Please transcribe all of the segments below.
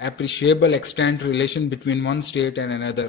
appreciable extent relation between one state and another।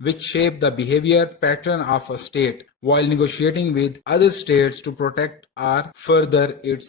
which shape the behavior pattern of a state while negotiating with other states to protect or further its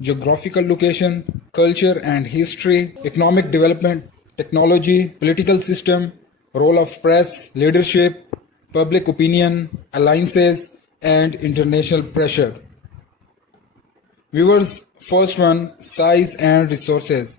geographical location, culture and history, economic development, technology, political system, role of press, leadership, public opinion, alliances, and international pressure। Viewers, first one, size and resources,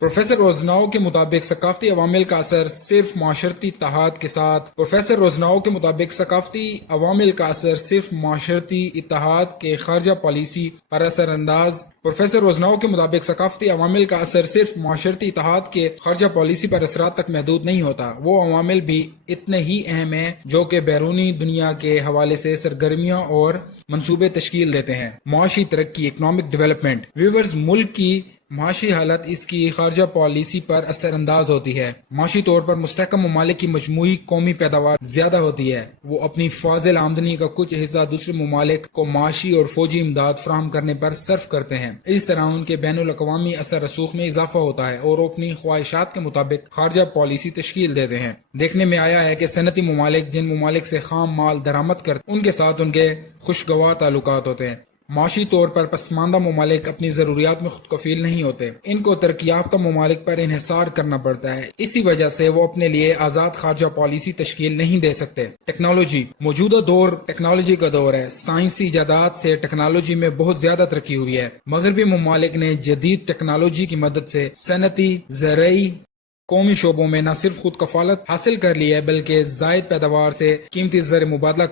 professor Rosenau کے مطابق ثقافتی عوامل کا اثر صرف معاشرتی اتحاد کے ساتھ خارجہ پالیسی پر اثر انداز خارجہ پالیسی پر اثرات تک محدود نہیں ہوتا. وہ عوامل بھی اتنے ہی اہم ہیں جو کہ بیرونی دنیا کے حوالے سے سرگرمیاں اور منصوبے تشکیل دیتے ہیں. معاشی ترقی، اکنامک ڈیولپمنٹ. ویورز، ملک کی معاشی حالت اس کی خارجہ پالیسی پر اثر انداز ہوتی ہے. معاشی طور پر مستحکم ممالک کی مجموعی قومی پیداوار زیادہ ہوتی ہے. وہ اپنی فاضل آمدنی کا کچھ حصہ دوسرے ممالک کو معاشی اور فوجی امداد فراہم کرنے پر صرف کرتے ہیں. اس طرح ان کے بین الاقوامی اثر رسوخ میں اضافہ ہوتا ہے اور وہ اپنی خواہشات کے مطابق خارجہ پالیسی تشکیل دیتے ہیں. دیکھنے میں آیا ہے کہ صنعتی ممالک جن ممالک سے خام مال درآمد کرتے ان کے ساتھ ان کے خوشگوار تعلقات ہوتے ہیں. معاشی طور پر پسماندہ ممالک اپنی ضروریات میں خود کفیل نہیں ہوتے. ان کو ترقی یافتہ ممالک پر انحصار کرنا پڑتا ہے. اسی وجہ سے وہ اپنے لیے آزاد خارجہ پالیسی تشکیل نہیں دے سکتے. ٹیکنالوجی. موجودہ دور ٹیکنالوجی کا دور ہے. سائنسی ایجادات سے ٹیکنالوجی میں بہت زیادہ ترقی ہوئی ہے. مغربی ممالک نے جدید ٹیکنالوجی کی مدد سے صنعتی، زرعی، قومی شعبوں میں نہ صرف خود کفالت حاصل کر لی ہے بلکہ زائد پیداوار سے قیمتی زر مبادلہ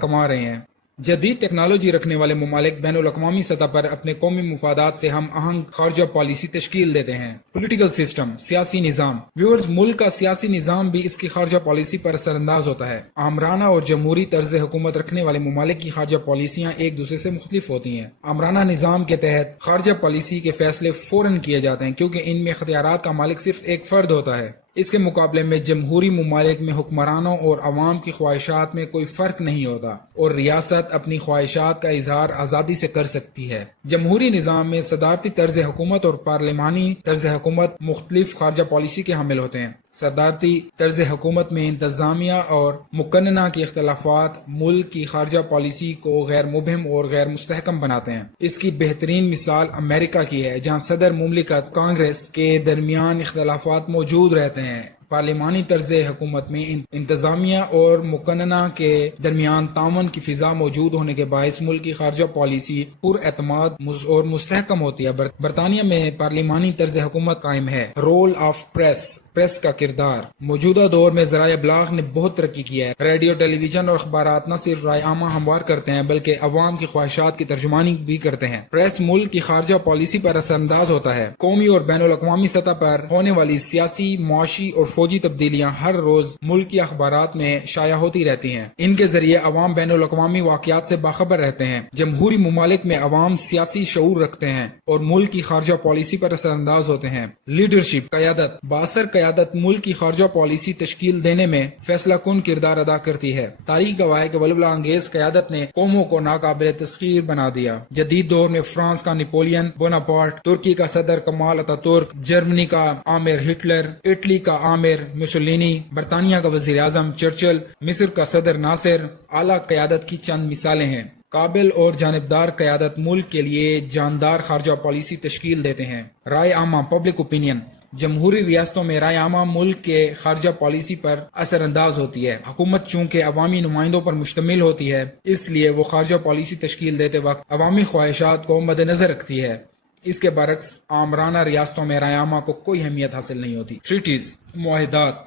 کما رہے ہیں. جدید ٹیکنالوجی رکھنے والے ممالک بین الاقوامی سطح پر اپنے قومی مفادات سے ہم آہنگ خارجہ پالیسی تشکیل دیتے ہیں. پولیٹیکل سسٹم، سیاسی نظام. ویورز، ملک کا سیاسی نظام بھی اس کی خارجہ پالیسی پر اثر انداز ہوتا ہے. آمرانہ اور جمہوری طرز حکومت رکھنے والے ممالک کی خارجہ پالیسیاں ایک دوسرے سے مختلف ہوتی ہیں. آمرانہ نظام کے تحت خارجہ پالیسی کے فیصلے فوراً کیے جاتے ہیں کیونکہ ان میں اختیارات کا مالک صرف ایک فرد ہوتا ہے. اس کے مقابلے میں جمہوری ممالک میں حکمرانوں اور عوام کی خواہشات میں کوئی فرق نہیں ہوتا اور ریاست اپنی خواہشات کا اظہار آزادی سے کر سکتی ہے. جمہوری نظام میں صدارتی طرز حکومت اور پارلیمانی طرز حکومت مختلف خارجہ پالیسی کے حامل ہوتے ہیں. صدارتی طرز حکومت میں انتظامیہ اور مقننہ کے اختلافات ملک کی خارجہ پالیسی کو غیر مبہم اور غیر مستحکم بناتے ہیں. اس کی بہترین مثال امریکہ کی ہے جہاں صدر مملکت کانگریس کے درمیان اختلافات موجود رہتے ہیں. پارلیمانی طرز حکومت میں انتظامیہ اور مقننہ کے درمیان تعاون کی فضا موجود ہونے کے باعث ملک کی خارجہ پالیسی پر اعتماد اور مستحکم ہوتی ہے. برطانیہ میں پارلیمانی طرز حکومت قائم ہے. رول آف پریس کا کردار. موجودہ دور میں ذرائع ابلاغ نے بہت ترقی کی ہے. ریڈیو، ٹیلی ویژن اور اخبارات نہ صرف رائے عامہ ہموار کرتے ہیں بلکہ عوام کی خواہشات کی ترجمانی بھی کرتے ہیں. پریس ملک کی خارجہ پالیسی پر اثر انداز ہوتا ہے. قومی اور بین الاقوامی سطح پر ہونے والی سیاسی، معاشی اور فوجی تبدیلیاں ہر روز ملک کی اخبارات میں شائع ہوتی رہتی ہیں. ان کے ذریعے عوام بین الاقوامی واقعات سے باخبر رہتے ہیں. جمہوری ممالک میں عوام سیاسی شعور رکھتے ہیں اور ملک کی خارجہ پالیسی پر اثر انداز ہوتے ہیں. لیڈرشپ، قیادت. بااثر قیادت ملک کی خارجہ پالیسی تشکیل دینے میں فیصلہ کن کردار ادا کرتی ہے. تاریخ گواہ ہے کہ ولولہ انگیز قیادت نے قوموں کو ناقابل تسخیر بنا دیا. جدید دور میں فرانس کا نیپولین بوناپارٹ، ترکی کا صدر کمال اتا ترک، جرمنی کا آمر ہٹلر، اٹلی کا آمر مسولینی، برطانیہ کا وزیر اعظم چرچل، مصر کا صدر ناصر اعلیٰ قیادت کی چند مثالیں ہیں. قابل اور جانبدار قیادت ملک کے لیے جاندار خارجہ پالیسی تشکیل دیتے ہیں. رائے عامہ، پبلک اوپینین. جمہوری ریاستوں میں رائے عامہ ملک کے خارجہ پالیسی پر اثر انداز ہوتی ہے. حکومت چونکہ عوامی نمائندوں پر مشتمل ہوتی ہے اس لیے وہ خارجہ پالیسی تشکیل دیتے وقت عوامی خواہشات کو مد نظر رکھتی ہے. اس کے برعکس آمرانہ ریاستوں میں رائے عامہ کو کوئی اہمیت حاصل نہیں ہوتی. ٹریٹیز، معاہدات.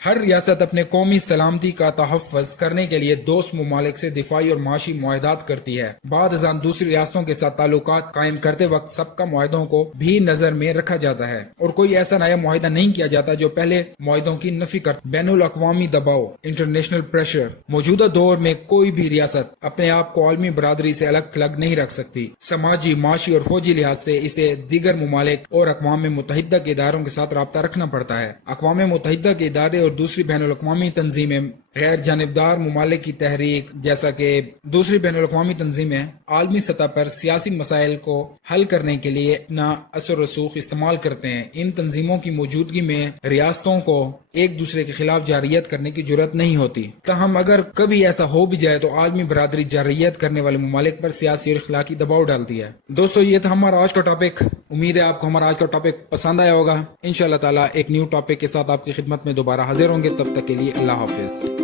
ہر ریاست اپنے قومی سلامتی کا تحفظ کرنے کے لیے دوست ممالک سے دفاعی اور معاشی معاہدات کرتی ہے. بعد ازاں دوسری ریاستوں کے ساتھ تعلقات قائم کرتے وقت سب کا معاہدوں کو بھی نظر میں رکھا جاتا ہے اور کوئی ایسا نیا معاہدہ نہیں کیا جاتا جو پہلے معاہدوں کی نفی کرتا. بین الاقوامی دباؤ، انٹرنیشنل پریشر. موجودہ دور میں کوئی بھی ریاست اپنے آپ کو عالمی برادری سے الگ تھلگ نہیں رکھ سکتی. سماجی، معاشی اور فوجی لحاظ سے اسے دیگر ممالک اور اقوام متحدہ کے اداروں کے ساتھ رابطہ رکھنا پڑتا ہے. اقوام متحدہ کے ادارے اور دوسری بین الاقوامی تنظیمیں غیر جانبدار ممالک کی تحریک جیسا کہ دوسری بین الاقوامی تنظیمیں عالمی سطح پر سیاسی مسائل کو حل کرنے کے لیے اپنا اثر و رسوخ استعمال کرتے ہیں. ان تنظیموں کی موجودگی میں ریاستوں کو ایک دوسرے کے خلاف جارحیت کرنے کی جرات نہیں ہوتی. تاہم اگر کبھی ایسا ہو بھی جائے تو عالمی برادری جارحیت کرنے والے ممالک پر سیاسی اور اخلاقی دباؤ ڈالتی ہے. دوستو، یہ تھا ہمارا آج کا ٹاپک. امید ہے آپ کو ہمارا آج کا ٹاپک پسند آیا ہوگا. انشاءاللہ تعالی ایک نیو ٹاپک کے ساتھ آپ کی خدمت میں دوبارہ حاضر ہوں گے. تب تک کے لیے اللہ حافظ.